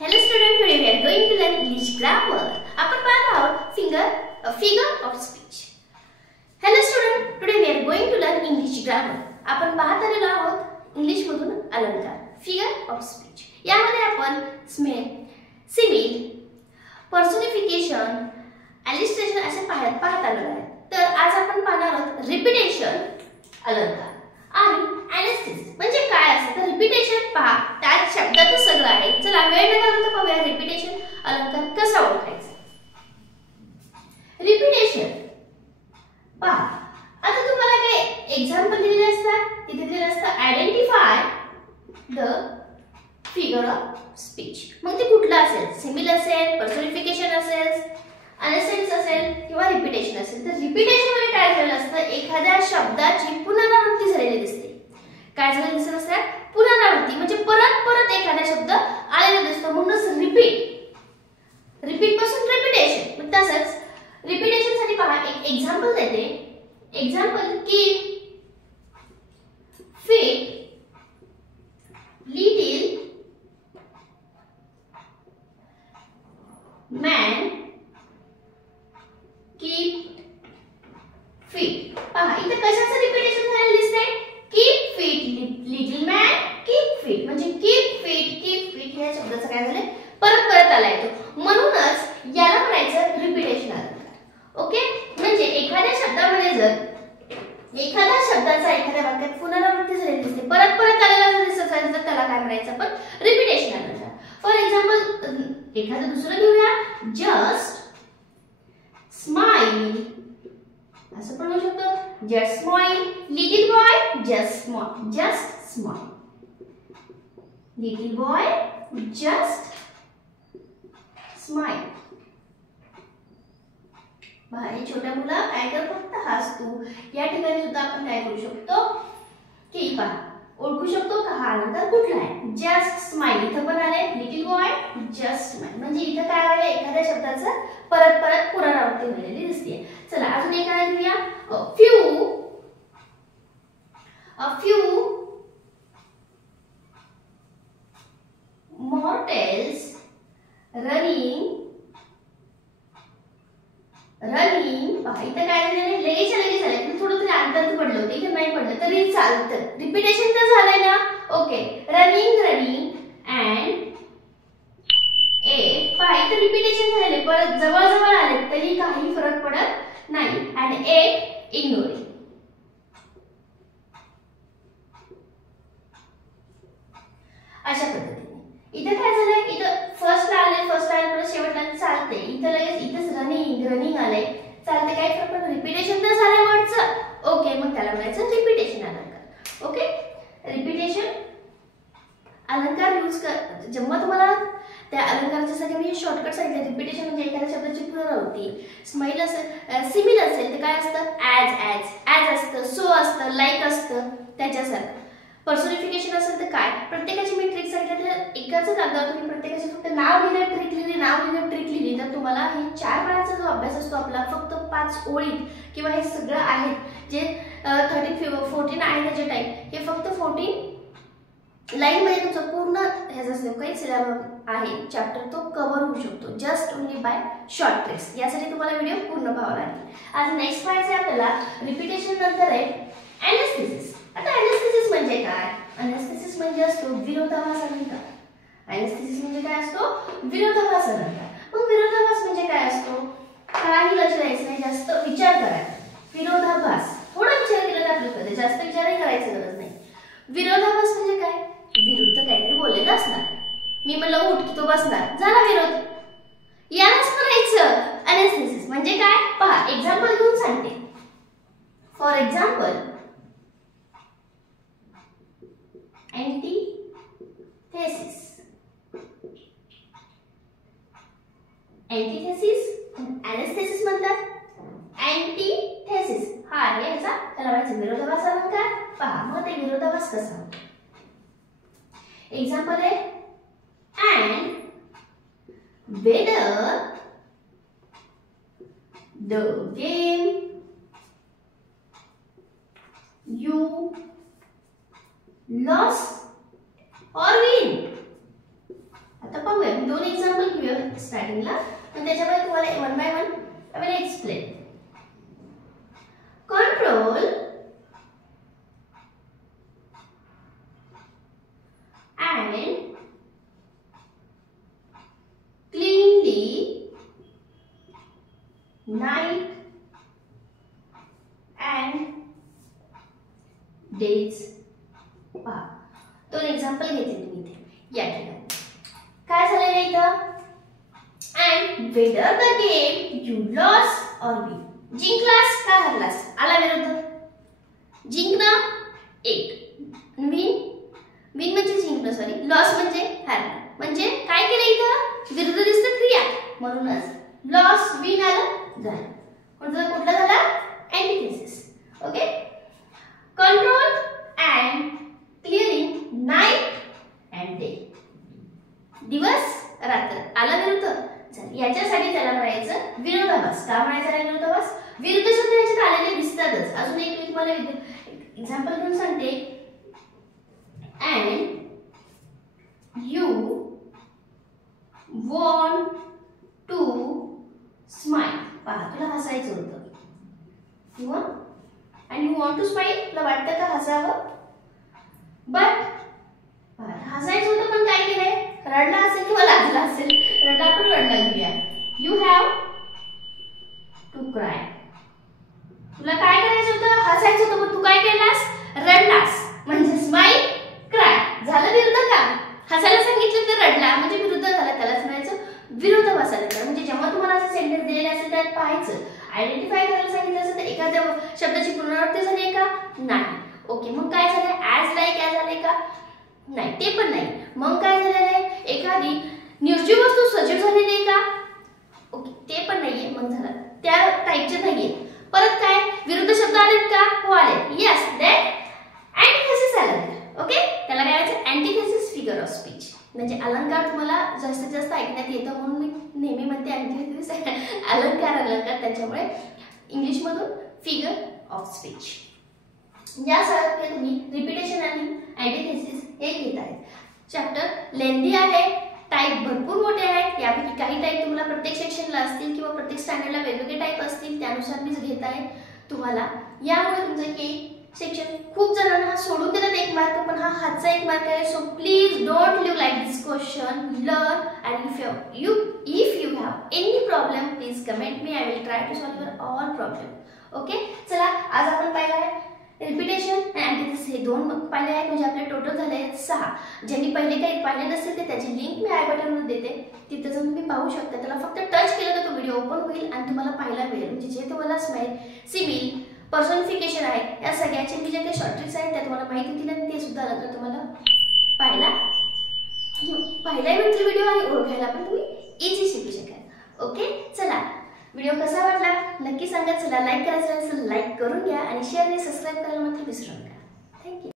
Hello student, today we are going to learn English grammar. आपण पाहत आहोत figure of speech. Hello student, today we are going to learn English grammar. आपण पाहत आलेलो आहोत English मधून अलंकार figure of speech. यामध्ये आपण simile, personification, illustration असे पाहत आलेलो आहे. तर आज आपण पाहणार आहोत repetition अलंकार आणि एनालिसिस म्हणजे काय असतं. तर रिपीटेशन पहा, त्यात शब्दातच सगळं आहे. चला वेळ न घालवता पाहूया रिपीटेशन अलंकार कसा ओळखायचा. रिपीटेशन पहा, आता तुम्हाला काय एक्झाम्पल दिलेले असतात. तिथे दिलेलं असतं identify the figure of speech. मग ते कुठलं असेल, सिमिल असेल, पर्सोनिफिकेशन असेल, एनालिसिस असेल किंवा रिपीटेशन असेल. तर रिपीटेशन मध्ये काय झालेलं असतं, एखाद्या शब्दाची पुनरावृत्ती झालेली दिसते. काय झालेलं दिसत असतं, पुनरावृत्ती म्हणजे परत परत एखादा शब्द आलेला दिसतो, म्हणूनच रिपीट पासून रिपीटेशन. मग तसंच रिपीटेशन साठी पहा, एक एक्झाम्पल देते. Example keep fit little man keep fit. पहा इथे कशाचं रिपीटेशन झालेलं दिसतंय, keep fit little man keep fit. म्हणजे कीप फिट या शब्दाचं काय झालं, परत परत आला येतो, म्हणूनच याला म्हणायचं रिपीटेशन अलंकार. ओके, म्हणजे एखाद्या शब्दामध्ये जर एखाद्या शब्दाचा एखाद्या वाक्यात पुनरावृत्ती झालेली दिसते, परत परत आलेला दिसत असेल, तर त्याला काय म्हणायचं आपण, रिपीटेशन अलंकार. फॉर एक्झाम्पल एखादं दुसरं घेऊया, जस्ट स्माइल असं पण होऊ शकतो. Just smile little boy, just smile little boy, just smile. भारी छोट्या मुला काय कर, फक्त हस तू. या ठिकाणी सुद्धा आपण काय करू शकतो की पहा, ओळखू शकतो का हा अलंकार कुठला आहे. जस्ट स्माइल इथं पण आले, लिटिल बॉय जस्ट स्माइल म्हणजे इथं काय आले, एखाद्या शब्दाचं परत परत पुनरावृत्ती झालेली दिसते. चला अजून एखादा घेऊया, a few mortals running पहा इथं काय झालं, लगेच झालं, थोडं तरी अंतर पडलं होतं, इथे नाही पडलं तरी चालतं. रिपीटेशन तर झालंय ना. Okay, running and A. पहा इथं रिपीटेशन झाले, परत जवळ जवळ आले तरी काही फरक पडत नाही. And A ignoring. अशा पद्धतीने इथे काय झालंय, इथं फर्स्ट आले परत शेवटला चालते. इथं लगेच इथेच रनिंग आले, चालते, काय फरक पडत. रिपीटेशन तर झालंय वर्डचं. ओके, मग त्याला म्हणायचं रिपीटेशन अलंकार. ओके, रिपीटेशन अलंकार यूज कर. जेव्हा तुम्हाला त्या अलंकाराच्या सगळे मी शॉर्टकट सांगितले. रिपीटेशन म्हणजे एखाद्या शब्दाची पुनरावृत्ती. स्माइल असेल, सिमिल असेल तर काय असतं, ॲज असतं, सो असतं, लाईक असतं, त्याच्यासारखं. पर्सोनिफिकेशन असेल तर काय, प्रत्येकाची मी ट्रिक सांगितली. तर एकाच कागदावर तुम्ही प्रत्येकाचे फक्त नाव लिहिलं, ट्रिक लिहिली, तर तुम्हाला हे 4 पानाचा जो अभ्यास असतो आपला, फक्त 5 ओळीत किंवा हे सगळं आहेत जे 14 आहे त्याचे टाईप, हे फक्त 14 लाईन मध्ये तुमचं पूर्ण ह्याचा जो काही सिलेबस आहे चॅप्टर तो कव्हर होऊ शकतो, just only by short tricks. यासाठी तुम्हाला व्हिडिओ पूर्ण पाहावा लागेल. आज नेक्स्ट पाहायचं आहे आपल्याला रिपीटेशन नंतर आहे एनालिसिस. आता एनालिसिस म्हणजे काय, एनालिसिस म्हणजे असतो विरोधाभास अलंकार. एनालिसिस म्हणजे काय असतो, विरोधाभास अलंकार. मग विरोधाभास म्हणजे काय असतो, काही लक्ष द्यायचं नाही, जास्त विचार करायचा. विरोधाभास थोडा विचार केला तर आपल्याला जास्त विचारही करायची गरज नाही. विरोधाभास म्हणजे काय, विरुद्ध काहीतरी बोललेलं असणार. मी म्हणलं उठ की तो बसणार, झाला विरोध. यालाच म्हणायचं एनालिसिस. म्हणजे काय पहा, एक्झाम्पल घेऊन सांगते. फॉर एक्झाम्पल एंटीथेसिस एनालिसिस म्हणतात. एंटीथेसिस हा आहे याचा, त्याला म्हणायचं विरोधाभास अलंकार. पहा मग ते विरोधाभास कसा होतो. एक्झाम्पल आहे, and whether the game you lost or win. आता पाहूया स्टार्टिंगला, पण त्याच्यामध्ये तुम्हाला one by one I will explain. Control and cleanly night and days. पहा, दोन एक्झाम्पल घेते तुम्ही इथे या ठिकाणी. काय झालेलं आहे इथं? and whether the game you lost or win. जिंकलास का हरलास? आला विरुद्ध. जिंकणं एक, विन म्हणजे जिंकणं, सॉरी, लॉस म्हणजे हारणं. म्हणजे काय केलं इथं? विरुद्ध दिसतं क्रिया, म्हणूनच लॉस विन आलं झालं. कुठला झाला? Antithesis. Okay. Control and clearing night and day. दिवस रात्र आला विरुद्ध झालं. याच्यासाठी त्याला म्हणायचं विरोधाभास. का म्हणायचं विरोधाभास? विरुद्ध शब्द याच्यात आलेले दिसतातच. अजून एक मी तुम्हाला एक्झाम्पल देऊन सांगते. And you want to smile. पहा, तुला हसायचं होतं. And you want to smile. तुला वाटतं का हसावं? But हसायचं होतं पण काय केलंय? रडला असेल किंवा लाजला असेल. रडला पण रडला घेऊया. You have to cry. तुला काय करायचं होतं? हसायचं होतं पण तू काय केलास? रडलास. म्हणजे स्माइल क्राय झालं विरुद्ध का? हसायला सांगितलं तर रडला म्हणजे विरुद्ध झाला. त्यालाच म्हणायचं विरोधाभासाला. म्हणजे जेव्हा तुम्हाला असं सेंटेन्स दिलेलं असेल त्यात पाहायचं, आयडेंटिफाय करायला सांगितलं असेल तर एखाद्या शब्दाची पुनरावृत्ती झाली का? नाही. ओके, मग काय झालं? ॲज लाईक ॲज आले का? नाही, ते पण नाही. मग काय झालेलं आहे? एखादी निर्जीव वस्तू सजीव झालेली आहे का? ओके, ते पण नाहीये. मग झालं त्या टाईपचे नाहीये. परत काय? विरुद्ध शब्द आलेत का? हो आले. यस, दॅट अँटिथेसिस आलं. ओके, त्याला काय करायचं? अँटिथेसिस फिगर ऑफ स्पीच. म्हणजे अलंकार तुम्हाला जास्तीत जास्त ऐकण्यात येतं म्हणून मी नेहमी म्हणते अँटिथेसिस. अलंकार त्याच्यामुळे इंग्लिशमधून फिगर ऑफ स्पीच. यासारखे तुम्ही रिपिटेशन आणि अँटिथेसिस हे घेत आहेत. चॅप्टर लेंदी आहे, टाईप भरपूर मोठे आहेत. यापैकी काही टाईप तुम्हाला प्रत्येक सेक्शनला असतील किंवा प्रत्येक स्टँडर्डला वेगवेगळे टाईप असतील, त्यानुसार मीच घेत आहे तुम्हाला. यामुळे तुमचं की सेक्शन खूप जणांना हा सोडून देतात 1 मार्क, पण हा हातचा 1 मार्क आहे. So please don't leave like this question. Learn and if you have any problem please comment me. I will try to solve your all problem. Okay, चला आज आपण पाहिलं आहे रिपिटेशन आणि अँटिथेसिस. हे 2 पाहिले आहेत. म्हणजे आपले टोटल झाले आहेत 6. ज्यांनी पहिले काही पाहिले नसेल तर त्याची लिंक मी आय बटनवर देते, तिथे जाऊन तुम्ही पाहू शकता. त्याला फक्त टच केलं तर तो व्हिडिओ ओपन होईल आणि तुम्हाला पाहायला मिळेल. म्हणजे जे तुम्हाला स्माईल, सिमिल, पर्सनिफिकेशन आहे, या सगळ्याचे मी जे काही शॉर्ट ट्रिक्स आहेत त्या तुम्हाला माहिती होतील आणि ते सुद्धा नंतर तुम्हाला पाहायला मिळतील व्हिडिओ आणि ओळखायला पण तुम्ही इझी शिकू शकाल. ओके, चला व्हिडिओ कसा वाटला नक्की सांगा. चला लाईक करायचं असेल लाईक करून घ्या आणि शेअर आणि सबस्क्राईब करायला मात्र विसरू नका.